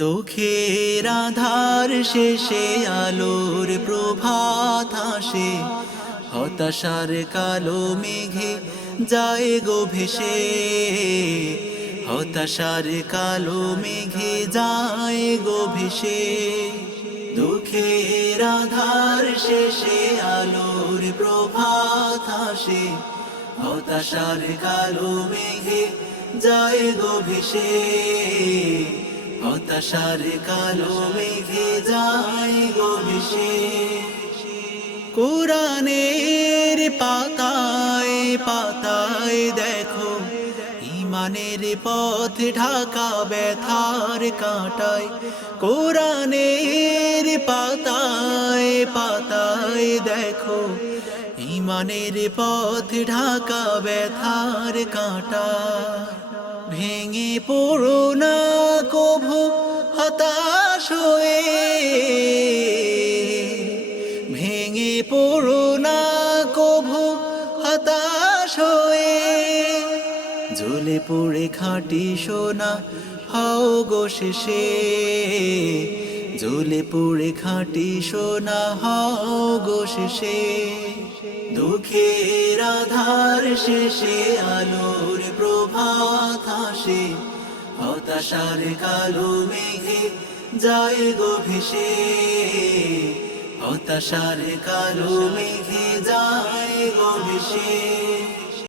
দুঃখের আধার শেষে আলোর প্রভাত আসে, হতাশার কালো মেঘে যায় গো ভেসে, হতাশার কালো মেঘে যায় গো ভেসে। দুঃখের আধার শেষে আলোর প্রভাত আসে, হতাশার কালো মেঘে যায় গো ভেসে, হতাশার কালো মেঘে যায় গো ভেসে। কোরআনের পাতায় পাতায় দেখো ইমানের পথ ঢাকা ব্যথার কাঁটায়। কোরআনের পাতায় পাতায় দেখো ইমানের পথ ঢাকা ব্যথার কাঁটায়। ভেঙে পড়ো না কভু হতাশ হয়ে, ভেঙে পড়ো না কভু হতাশ হয়ে। জ্বলে পুড়ে খাঁটি সোনা হও গো শেষে, জ্বলে পুড়ে খাঁটি সোনা হও গো শেষে। দুঃখের আধার শেষে আলোর প্রভাত আসে, হতাশার কালো মেঘে যায় গো ভেসে, হতাশার কালো মেঘে যায় গো ভেসে।